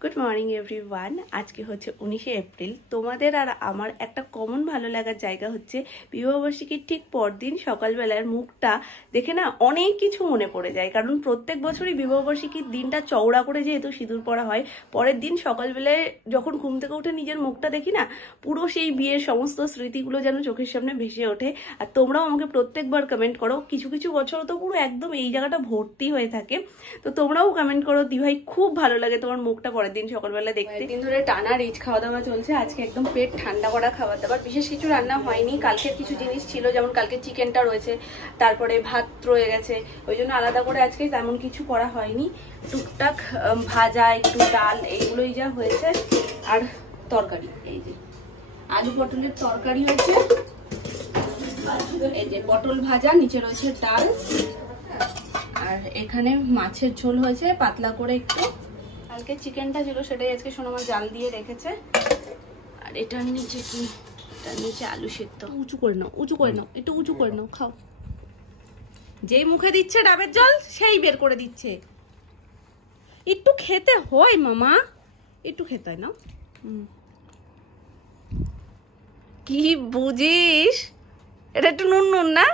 Good morning everyone. আজকে হচ্ছে 19শে April. তোমাদের আর আমার একটা কমন ভালো লাগার জায়গা হচ্ছে বিবাহবার্ষিকীর ঠিক পরদিন সকালবেলার মুখটা দেখে না অনেক কিছু মনে পড়ে যায়। কারণ প্রত্যেক বছরই বিবাহবার্ষিকীর দিনটা চওড়া করে যেহেতু সিঁদুর পরা হয়, পরের দিন সকালবেলায় যখন ঘুম থেকে উঠে নিজের মুখটা দেখি না, পুরো সেই বিয়ের সমস্ত স্মৃতিগুলো যেন চোখের সামনে ভেসে ওঠে। আর তোমরাও আমাকে প্রত্যেকবার কমেন্ট করো, কিছু কিছু বছর তো পুরো একদম এই জায়গাটা ভর্তি হয়ে থাকে। তো তোমরাও কমেন্ট করো দি ভাই খুব ভালো লাগে তোমার মুখটা পরের দিন সকালবেলা দেখতে। দিন ধরে টানা রিচ খাওয়া দাওয়া চলছে, আজকে একদম পেট ঠান্ডা করা খাবার দাবার। বিশেষ কিছু রান্না হয়নি, কালকের কিছু জিনিস ছিল, যেমন কালকে চিকেনটা রয়েছে, তারপরে ভাত রয়ে গেছে, ওই জন্য আলাদা করে আজকে তেমন কিছু করা হয়নি। টুকটাক ভাজা, একটু ডাল, এইগুলোই যা হয়েছে। আর তরকারি, এই যে আলু পটলের তরকারি হয়েছে, এই যে পটল ভাজা, নিচে রয়েছে ডাল, আর এখানে মাছের ঝোল হয়েছে পাতলা করে একটু। কালকে চিকেনটা ছিল সেটাই আজকে সোনামা জাল দিয়ে রেখেছে। আর এটার নিচে কি, এটার নিচে আলু সেদ্ধ। উঁচু করে নাও, উঁচু করে নাও, একটু উঁচু করে নাও, খাও। যেই মুখে দিচ্ছে ডাবের জল সেই বের করে দিচ্ছে। একটু খেতে হয় মামা, একটু খেতে হয় না। কি বুঝিস, এটা একটু নুন নুন না।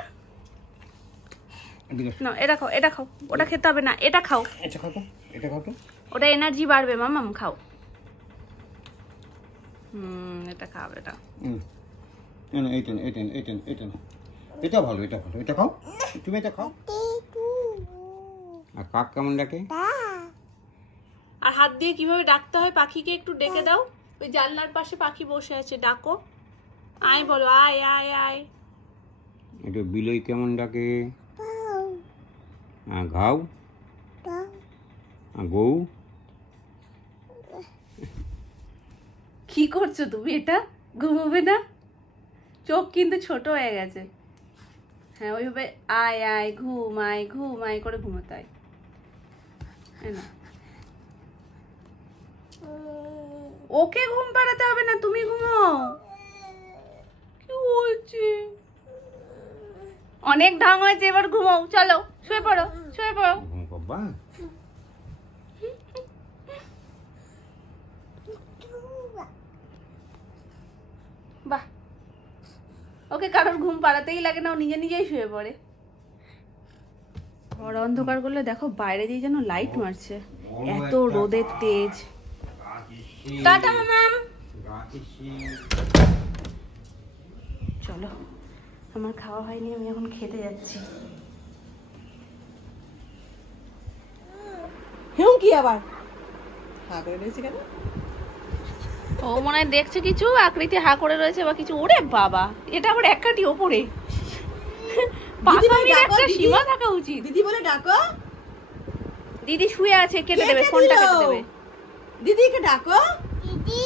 না এটা খাও, এটা খাও, ওটা খেতে হবে না, এটা খাও, এটা খাও, এটা খাও, ওটা এনার্জি বাড়বে মামাম, খাও। এটা খাও, এটা এটা ভালো, এটা ভালো, এটা খাও, তুমি এটা খাও। আর কাক কেমন ডাকে? আর হাত দিয়ে কিভাবে ডাকতে হয় পাখিকে একটু ডেকে দাও। ওই জানলার পাশে পাখি বসে আছে, ডাকো, আয় বলো, আয় আয় আয়। এটা বিলই কেমন ডাকে? ঘাও, গৌ। কি করছো তুমি? এটা ঘুমোবে না, চোখ কিন্তু ছোট হয়ে গেছে। হ্যাঁ ওইভাবে আয় আয়, ঘুমায় ঘুমায় করে ঘুমোতে হয় না। ওকে ঘুম পাড়াতে হবে না, তুমি ঘুমাও। কি হয়েছে? অনেক ঢং হয়েছে, এবার ঘুমাও, চলো শুয়ে পড়ো, শুয়ে পড়ো। বাহ, ওকে কারোর ঘুম পাড়াতেই লাগে না, ও নিজে নিজেই শুয়ে পড়ে। ঘর অন্ধকার করলে দেখো বাইরে দিয়ে যেন লাইট মারছে, এত রোদের তেজ। টাটা মামাম, চলো, আমার খাওয়া হয়নি, আমি এখন খেতে যাচ্ছি। কি আবার হা করে রয়েছে কেন? ও মনে হয় দেখছে কিছু, আকৃতি হা করে রয়েছে বা কিছু। ওরে বাবা, এটা আবার এক কাটি ওপরে। একটা সীমা থাকা উচিত। দিদি বলে ডাকো। দিদি শুয়ে আছে, কেটে দেবে, ফোনটা কেটে দেবে। দিদিকে ডাকো। দিদি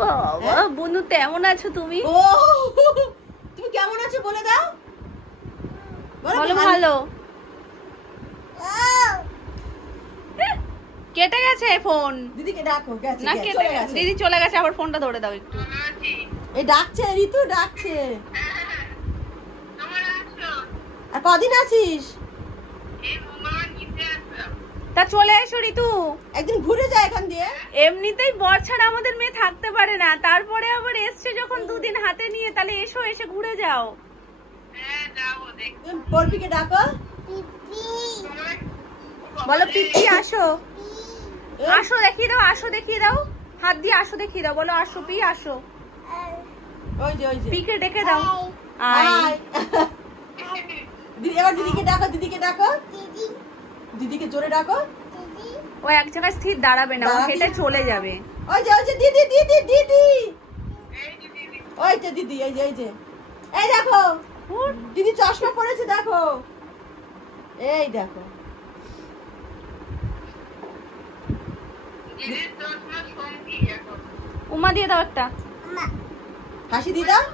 বাবা, বন্ধু কেমন আছো তুমি? ও তুমি কেমন আছো বলে দাও। বলো ভালো। কেটে গেছে ফোন। দিদিকে ডাকো। গেছে না কেটে গেছে, দিদি চলে গেছে, আবার ফোনটা ধরে দাও একটু। এই ডাকছে, ঋতু ডাকছে। আর কদিন আছিস? তা চলে এসো ঋতু, একদিন ঘুরে যায় এখান দিয়ে। এমনিতেই বর ছাড়া আমাদের মেয়ে থাকতে পারে না, তারপরে আবার এসছে যখন দুদিন হাতে নিয়ে, তাহলে এসো, এসে ঘুরে যাও। পরপিকে ডাকো। বলো পিপি আসো, আসো দেখিয়ে দাও, আসো দেখিয়ে দাও, হাত দিয়ে আসো দেখিয়ে দাও, বলো আসো পি, আসো। ওই যে ওই যে পিকে ডেকে দাও। আয় দিদি, এবার দিদিকে ডাকো, দিদিকে ডাকো, দিদিকে জোরে ডাকো। ও এক জায়গায় স্থির দাঁড়াবে না, ও হেঁটে চলে যাবে। ওই যে দিদি দিদি দিদি, ওই যে দিদি, এই যে এই যে, এই দেখো দিদি চশমা পরেছে, দেখো, এই দেখো। উমা দিয়ে দাও একটা, হাসি দি দাও।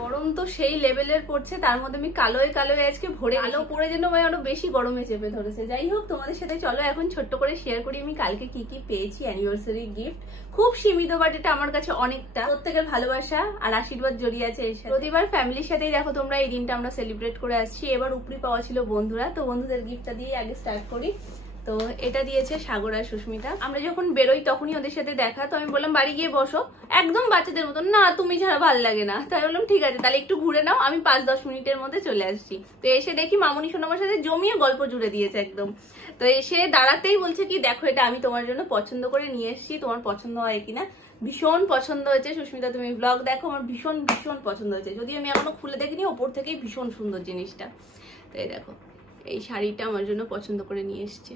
ও গরম তো সেই লেভেলের পড়ছে, তার মধ্যে আমি কালোয় আজকে ভরে আলো পরে যেন ভাই আরো বেশি গরমে চেপে ধরেছে। যাই হোক, তোমাদের সাথে চলো এখন ছোট্ট করে শেয়ার করি আমি কালকে কি কি পেয়েছি অ্যানিভার্সারি গিফট। খুব সীমিত, বাট এটা আমার কাছে অনেকটা। প্রত্যেকের ভালোবাসা আর আশীর্বাদ জড়িয়ে আছে এর সাথে। প্রতিবার ফ্যামিলির সাথেই দেখো তোমরা এই দিনটা আমরা সেলিব্রেট করে আসছি। এবার উপরি পাওয়া ছিল বন্ধুরা, তো বন্ধুদের গিফটটা দিয়ে আগে স্টার্ট করি। তো এটা দিয়েছে সাগর আর সুস্মিতা। আমরা যখন বেরোই তখনই ওদের সাথে দেখা, তো আমি বললাম বাড়ি গিয়ে বসো, একদম বাচ্চাদের মতন, না তুমি ছাড়া ভালো লাগে না। তাই বললাম ঠিক আছে তাহলে একটু ঘুরে নাও, আমি 5-10 মিনিটের মধ্যে চলে আসছি। তো এসে দেখি মামনি সোনামার সাথে জমিয়ে গল্প জুড়ে দিয়েছে একদম। তো এসে দাঁড়াতেই বলছে কি দেখো এটা আমি তোমার জন্য পছন্দ করে নিয়ে এসেছি, তোমার পছন্দ হয় কিনা। ভীষণ পছন্দ হয়েছে সুস্মিতা, তুমি ব্লগ দেখো, আমার ভীষণ ভীষণ পছন্দ হয়েছে। যদি আমি এখনো খুলে দেখিনি, ওপর থেকেই ভীষণ সুন্দর জিনিসটা। তো এই দেখো এই শাড়িটা আমার জন্য পছন্দ করে নিয়ে এসছে।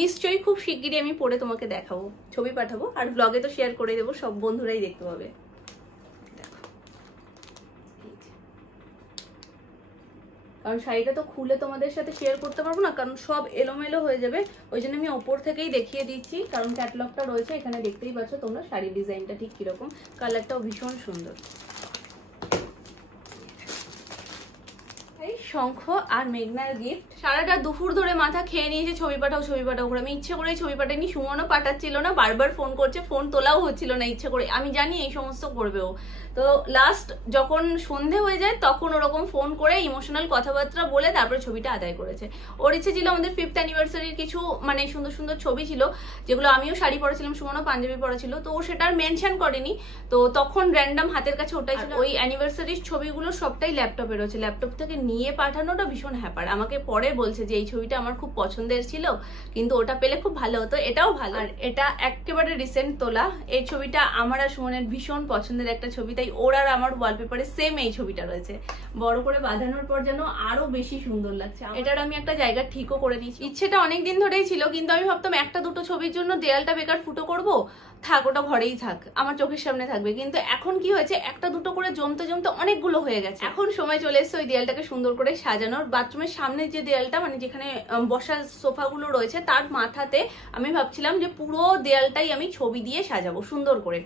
নিশ্চয়ই খুব শিগগিরই আমি পরে তোমাকে দেখাবো, ছবি পাঠাবো, আর ব্লগে তো শেয়ার করে দেবো, সব বন্ধুরাই দেখতে পাবে। দেখো কারণ শাড়িটা তো খুলে তোমাদের সাথে শেয়ার করতে পারবো না, কারণ সব এলোমেলো হয়ে যাবে। ওই জন্য আমি ওপর থেকেই দেখিয়ে দিচ্ছি, কারণ ক্যাটালগটা রয়েছে এখানে, দেখতেই পাচ্ছ তোমরা শাড়ির ডিজাইনটা ঠিক কিরকম। কালারটাও ভীষণ সুন্দর। শঙ্খ আর মেঘনার গিফট। সারাটা দুপুর ধরে মাথা খেয়ে নিয়েছে ছবি পাঠাও করে। আমি ইচ্ছে করেই ছবি পাঠাইনি, সুমনও পাঠাচ্ছিল না, বারবার ফোন করছে, ফোন তোলাও হচ্ছিল না ইচ্ছে করে। আমি জানি এই সমস্ত করবেও। তো লাস্ট যখন সন্ধে হয়ে যায় তখন ওরকম ফোন করে ইমোশনাল কথাবার্তা বলে তারপরে ছবিটা আদায় করেছে। ওর ইচ্ছে ছিল আমাদের 5th অ্যানিভার্সারির কিছু মানে সুন্দর সুন্দর ছবি ছিল, যেগুলো আমিও শাড়ি পরেছিলাম, সুমনও পাঞ্জাবি পরেছিল। তো ও সেটা আর মেনশন করেনি, তো তখন র্যান্ডাম হাতের কাছে ওটাই ছিল। ওই অ্যানিভার্সারির ছবিগুলো সবটাই ল্যাপটপে রয়েছে, ল্যাপটপ থেকে নিয়ে পাঠানোটা ভীষণ হ্যাপার। আমাকে পরে বলছে যে এই ছবিটা আমার খুব পছন্দের ছিল, কিন্তু ওটা পেলে খুব ভালো হতো। এটাও ভালো, আর এটা একেবারে রিসেন্ট তোলা। এই ছবিটা আমার আর সুমনের ভীষণ পছন্দের একটা ছবি, তাই ওর আর আমার ওয়ালপেপারে সেম এই ছবিটা রয়েছে। বড় করে বাঁধানোর পর যেন আরো বেশি সুন্দর লাগছে। এটার আমি একটা জায়গা ঠিকও করে নিয়েছি। ইচ্ছেটা অনেকদিন ধরেই ছিল, কিন্তু আমি ভাবতাম একটা দুটো ছবির জন্য দেয়ালটা বেকার ফুটো করবো, থাক ওটা ঘরেই থাক, আমার চোখের সামনে থাকবে। কিন্তু এখন কি হয়েছে, একটা দুটো করে জমতে জমতে অনেকগুলো হয়ে গেছে। এখন সময় চলে এসছে ওই দেয়ালটাকে সুন্দর করে সাজানোর। বাথরুমের সামনে যে দেয়ালটা, মানে যেখানে বসার সোফাগুলো রয়েছে, তার মাথাতে আমি ভাবছিলাম যে পুরো দেয়ালটাই আমি ছবি দিয়ে সাজাবো সুন্দর করে।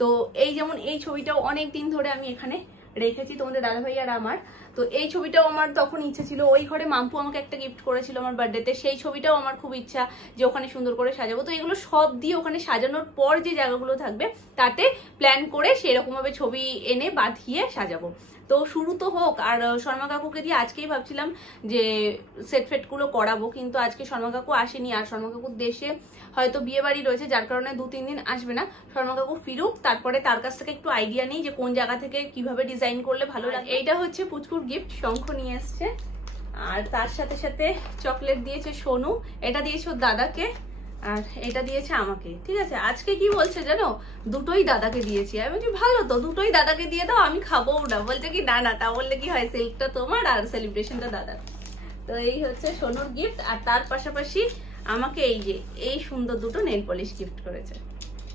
তো এই যেমন এই ছবিটাও অনেক দিন ধরে আমি এখানে রেখেছি, তোমাদের দাদাভাই আর আমার। তো এই ছবিটাও আমার তখন ইচ্ছা ছিল, ওই ঘরে মাম্পু আমাকে একটা গিফট করেছিল আমার বার্থডেতে, সেই ছবিটাও আমার খুব ইচ্ছা যে ওখানে সুন্দর করে সাজাবো। তো এগুলো সব দিয়ে ওখানে সাজানোর পর যে জায়গাগুলো থাকবে তাতে প্ল্যান করে সেরকম ভাবে ছবি এনে বাঁধিয়ে সাজাবো। তো শুরু তো হোক। আর শর্মা কাকুকে দিয়ে আজকেই ভাবছিলাম যে সেট ফেট গুলো করাবো, কিন্তু আজকে শর্মা কাকু আসেনি, আর শর্মা কাকুর দেশে হয়তো বিয়ে বাড়ি রয়েছে, যার কারণে 2-3 দিন আসবে না। শর্মা কাকু ফিরুক, তারপরে তার কাছ থেকে একটু আইডিয়া নেই যে কোন জায়গা থেকে কিভাবে ডিজাইন করলে ভালো লাগে। এইটা হচ্ছে পুচকুর গিফট, শঙ্খ নিয়ে এসছে, আর তার সাথে সাথে চকলেট দিয়েছে সোনু, এটা দিয়েছে ওর দাদাকে, আর এটা দিয়েছে আমাকে। ঠিক আছে, আজকে কি বলছে জানো, দুটোই দাদাকে দিয়েছি। আমি বলছি ভালো তো, দুটোই দাদাকে দিয়ে দাও, আমি খাবো না। বলছে কি না না, তা বললে কি হয়, সেলফটা তোমার আর সেলিব্রেশনটা দাদার। তো এই হচ্ছে সোনুর গিফট। আর তার পাশাপাশি আমাকে এই যে এই সুন্দর দুটো নেল পলিশ গিফট করেছে।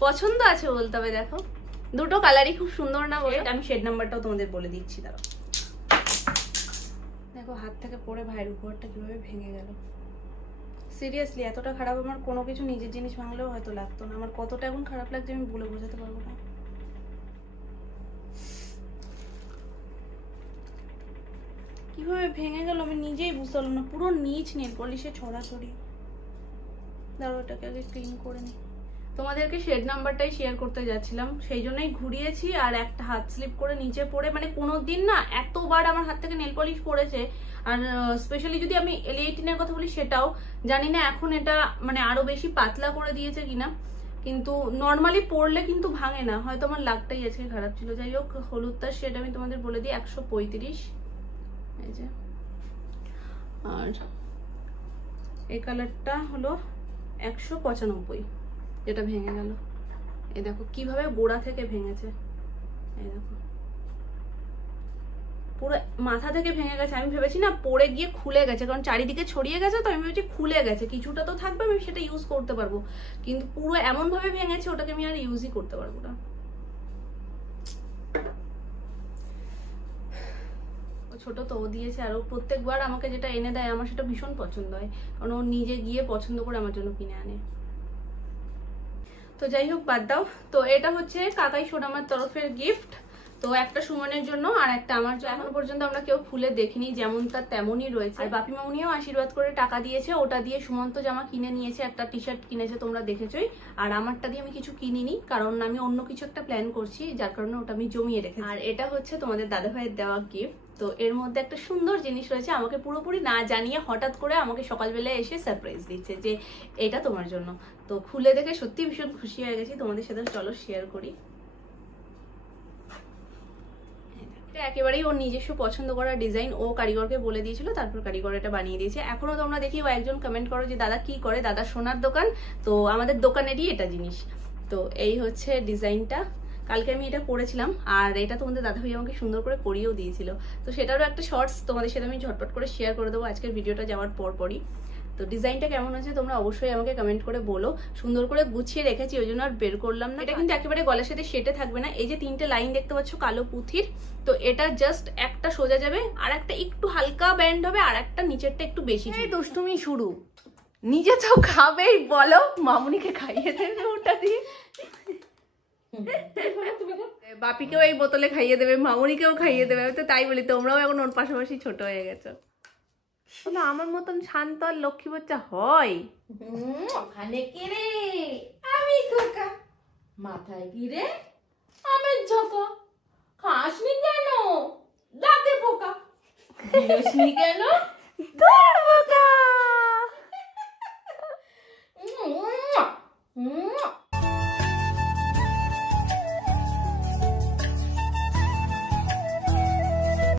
পছন্দ আছে বলতে হবে, দেখো দুটো কালারই খুব সুন্দর না বলে। আমি শেড নাম্বারটাও তোমাদের বলে দিচ্ছি, দাঁড়াও। দেখো হাত থেকে পড়ে ভাইয়ের উপরটা কিভাবে ভেঙে গেল। সিরিয়াসলি এতটা খারাপ আমার কোনো কিছু নিজের জিনিস ভাঙলেও হয়তো লাগতো না। আমার কতটা এখন খারাপ লাগছে আমি বলে বোঝাতে পারবো না। কিভাবে ভেঙে গেল আমি নিজেই বুঝতে পারলাম না। পুরো নিচ নেল পলিশে ছড়াছড়ি। দাঁড়াও এটাকে আগে ক্লিন করে নিই। তোমাদেরকে শেড নাম্বারটাই শেয়ার করতে যাচ্ছিলাম, সেই জন্যই ঘুরিয়েছি। আর একটা হাত স্লিপ করে নিচে পড়ে, মানে কোনোদিন না এতবার আমার হাত থেকে নেল পলিশ পড়েছে। আর স্পেশালি যদি আমি L18 এর কথা বলি, সেটাও জানি না এখন এটা মানে আরো বেশি পাতলা করে দিয়েছে কিনা, কিন্তু নর্মালি পড়লে কিন্তু ভাঙে না। হয়তো আমার লাগটাই আজকে খারাপ ছিল। যাই হোক, হলুদটার শেড আমি তোমাদের বলে দিই 135, এই যে। আর এই কালারটা হলো 195, যেটা ভেঙে গেল। এই দেখো কিভাবে গোড়া থেকে ভেঙেছে, এই দেখো পুরো মাথা থেকে ভেঙে গেছে। আমি ভেবেছি না পড়ে গিয়ে খুলে গেছে, কারণ চারিদিকে ছড়িয়ে গেছে, তো আমি ভেবেছি খুলে গেছে, কিছুটা তো থাকবে, আমি সেটা ইউজ করতে পারবো। কিন্তু পুরো এমন ভাবে ভেঙেছে ওটাকে আমি আর ইউজই করতে পারবো না। ছোট তো ও দিয়েছে, আর ও প্রত্যেকবার আমাকে যেটা এনে দেয় আমার সেটা ভীষণ পছন্দ হয়, কারণ ও নিজে গিয়ে পছন্দ করে আমার জন্য কিনে আনে। তো যাই হোক বাদ দাও। তো এটা হচ্ছে কাকাই সোনামার তরফের গিফট। তো তো একটা সুমনের জন্য আর একটা আমার জন্য। এখনো পর্যন্ত আমরা কেউ খুলে দেখিনি, যেমন তার তেমনই রয়েছে। আর বাপি মামুনিও আশীর্বাদ করে টাকা দিয়েছে, ওটা দিয়ে সুমন্ত জামা কিনে নিয়েছে, একটা টি শার্ট কিনেছে তোমরা দেখেছোই। আর আমারটা দিয়ে আমি কিছু কিনিনি, কারণ আমি অন্য কিছু একটা প্ল্যান করছি, যার কারণে ওটা আমি জমিয়ে রেখেছি। আর এটা হচ্ছে তোমাদের দাদাভাইয়ের দেওয়া গিফট। তো এর মধ্যে একটা সুন্দর জিনিস রয়েছে, আমাকে পুরোপুরি না জানিয়ে হঠাৎ করে আমাকে সকালবেলায় এসে সারপ্রাইজ দিচ্ছে যে এটা তোমার জন্য। তো খুলে দেখে সত্যি ভীষণ খুশি হয়ে গেছি, তোমাদের সাথে চলো শেয়ার করি। একেবারেই ওর নিজস্ব পছন্দ করা ডিজাইন, ও কারিগরকে বলে দিয়েছিল, তারপর কারিগর এটা বানিয়ে দিয়েছে। এখনো তোমরা দেখি ও একজন কমেন্ট করো যে দাদা কি করে, দাদা সোনার দোকান, তো আমাদের দোকানেরই এটা জিনিস। তো এই হচ্ছে ডিজাইনটা। কালকে আমি এটা পরেছিলাম, আর এটা তোমাদের দাদাভাই আমাকে সুন্দর করে পরিয়েও দিয়েছিল। তো সেটারও একটা শর্টস তোমাদের সাথে আমি ঝটপট করে শেয়ার করে দেবো আজকের ভিডিওটা যাওয়ার পরই। তো ডিজাইনটা কেমন হয়েছে তোমরা অবশ্যই আমাকে কমেন্ট করে বলো। সুন্দর করে গুছিয়ে রেখেছি, ওই জন্য আর বের করলাম না। এটা কিন্তু একেবারে গলার সাথে সেটে থাকবে না। এই যে 3টে লাইন দেখতে পাচ্ছ কালো পুঁথির, তো এটা জাস্ট একটা সোজা যাবে, আর একটা একটু হালকা ব্যান্ড হবে, আর একটা নিচেরটা একটু বেশি। এই দুষ্টুমি শুরু, নিজে তো খাবেই বলো, মামুনিকে খাইয়ে দেবে ওটা দিয়ে, বাপিকেও এই বোতলে খাইয়ে দেবে, মামুনিকেও খাইয়ে দেবে। তো তাই বলি, তোমরাও এখন ওর পাশাপাশি ছোট হয়ে গেছো। আমার মতন শান্ত আর লক্ষ্মী বাচ্চা হয় ওখানে কে রে? আমি খোকা। মাথায় কি রে? আমের ঝোঁকা। খাসনি কেন? দাঁতে পোকা। দিসনি কেন? দৌড় বোকা।